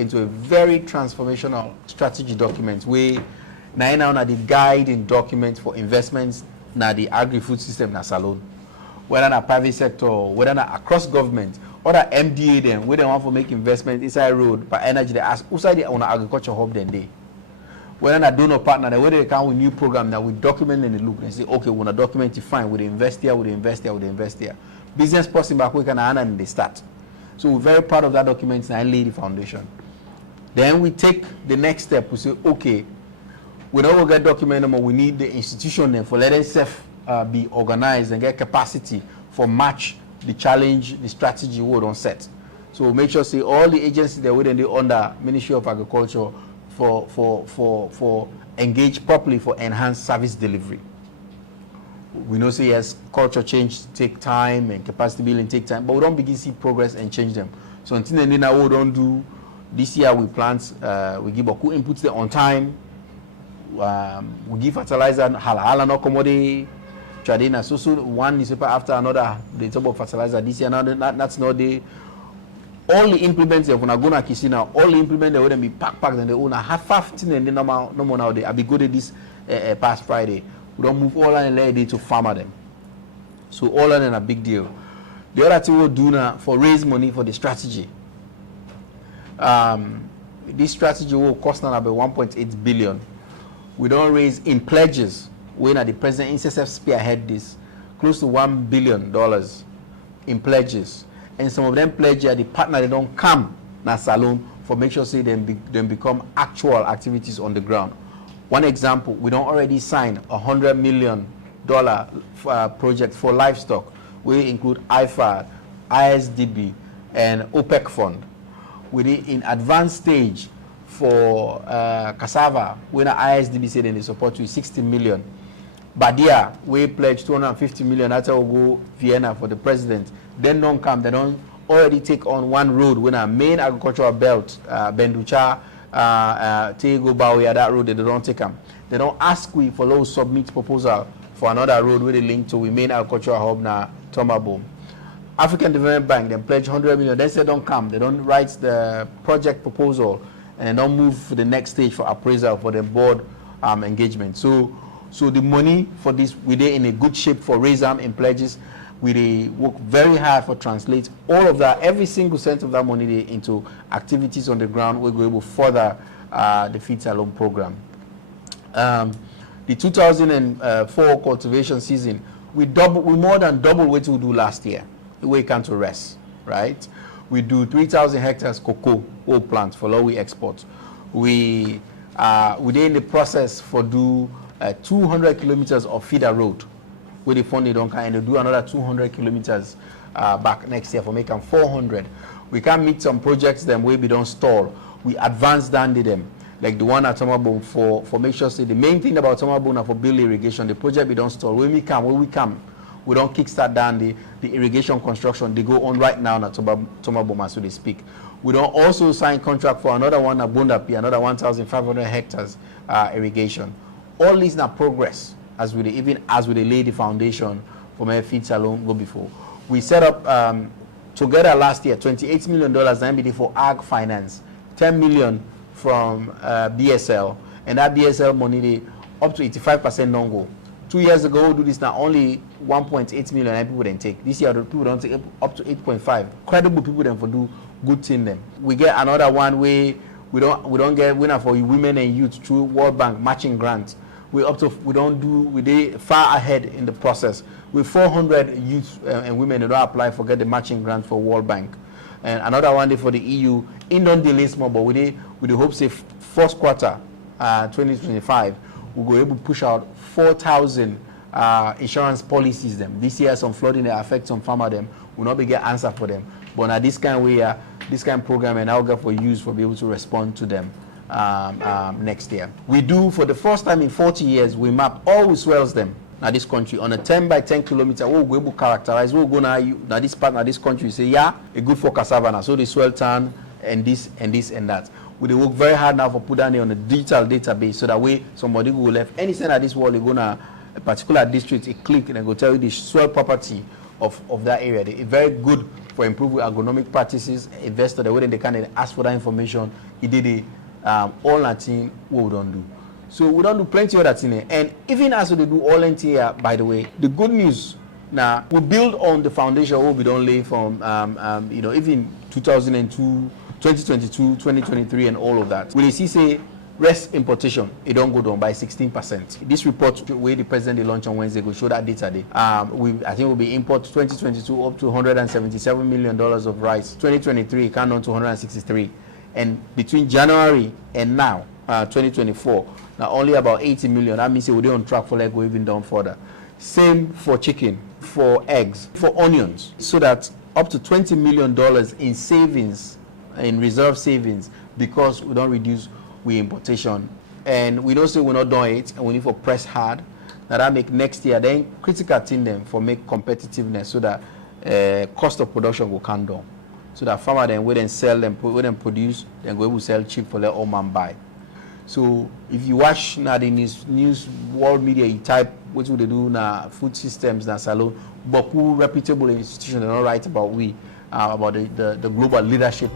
into a very transformational strategy document where now the guiding document for investments na the agri-food system na Salone. Whether na private sector, whether na across government, or the MDA them, where they want to make investment inside road, but energy they ask who's the on agriculture hub then they. Whether na donor partner, whether they come with new program that we document and look and say, okay, we want to document it fine, we invest here, we invest here, we invest here. Business person back we can and they start. So we're very proud of that document and lay the foundation. Then we take the next step. We say, okay, we don't get document anymore. We need the institution then for let itself be organized and get capacity for match the challenge, the strategy we don't set. So make sure say all the agencies that within the under Ministry of Agriculture for engage properly for enhanced service delivery. We know say yes, culture change take time and capacity building take time, but we don't begin to see progress and change them. So until then now we don't do this year we plant, we give a cool inputs there on time. We give fertilizer, hala no commodity, tradina. So one newspaper after another, they talk about fertilizer this year. Now that's not the all the implements of Naguna Kisina, all the implements they wouldn't be packed and they own a half 15 and the no more now they. I be good at this past Friday. We don't move all and let it to farmer them. So all of them a big deal. The other thing we'll do now for raise money for the strategy. This strategy will cost now about 1.8 billion. We don't raise in pledges. When the president NCSF spearhead this, close to $1 billion in pledges. And some of them pledges the partner they don't come na Salone for make sure say them become actual activities on the ground. One example, we don't already sign $100 million project for livestock. We include IFAD, ISDB, and OPEC fund. We did in advanced stage for cassava, when the ISDB said they support you 60 million. Badia, we pledged 250 million. That's how we go Vienna for the president. Then don't come, they don't already take on one road when our main agricultural belt, Benducha, Tego Bawia, that road, they don't take them. They don't ask we for those submit proposal for another road where they link to we main agricultural hub na Tomabo. African Development Bank, they pledge 100 million. They say don't come. They don't write the project proposal and don't move to the next stage for appraisal for the board engagement. So the money for this, we're in a good shape for raise in pledges. We work very hard for translate all of that, every single cent of that money into activities on the ground. We're going to further the Feed Salone program. The 2004 cultivation season, we more than double what we do last year. We can't rest, right? We do 3,000 hectares cocoa oil plants for low we export. We're in the process for do 200 kilometers of feeder road where the funding don't come and they do another 200 kilometers back next year for making 400. We can meet some projects them where we don't stall. We advance down to them. Like the one at Tomabone for make sure say the main thing about Tomabone for build irrigation, the project we don't stall. When we come, we don't kickstart down the irrigation construction. They go on right now at Tomaboma, so they speak. We don't also sign contract for another one at Bundapi, another 1,500 hectares irrigation. All these now progress as we lay the foundation for my Feed Salone go before. We set up together last year $28 million NBD for ag finance, 10 million from BSL, and that BSL money they up to 85% non-go. 2 years ago, we do this now only 1.8 million and people didn't take. This year, the people don't take up to 8.5. Credible people then for do good thing them. We get another one where we don't get winner for women and youth through World Bank matching grants. We far ahead in the process. With 400 youth and women that don't apply for get the matching grant for World Bank. And another one day for the EU. In don't delay small, but we hope say first quarter 2025 we'll go able to push out 4,000 insurance policies them. This year some flooding that affect some farmer them will not be get answer for them. But now this kind of way, this kind of program and I'll get for use for be able to respond to them next year. We do for the first time in 40 years we map all the swells them now this country on a 10 by 10 kilometer. We'll go able to characterize. We'll go now this part now this country say yeah, a good for cassava now. So the swell turn and this and this and that. We work very hard now for put down on a digital database so that way somebody will left any center of this world they go to a particular district, a click and they go tell you the soil property of that area. A very good for improved agronomic practices, investor the way they can ask for that information. He did it all nothing what we don't do. So we don't do plenty of that thing. And even as we do all here, by the way, the good news now we build on the foundation what we don't lay from even 2002, 2022, 2023 and all of that. When you see say rest importation, it don't go down by 16%. This report where the president launched on Wednesday will show that data day. I think will be import 2022 up to $177 million of rice. 2023 it came down to 163. And between January and now, 2024, now only about 80 million. That means we're on track for like go even down further. Same for chicken, for eggs, for onions, so that up to $20 million in savings, in reserve savings, because we don't reduce we importation. And we don't say we're not doing it, and we need to press hard. Now that make next year then critical thing them for make competitiveness, so that cost of production will come down. So that farmer then will then sell them, will then produce, then go able to sell cheap for their own man buy. So if you watch now the news world media, you type what would they do now food systems now Salone, but who reputable institution they don't write about about the global leadership.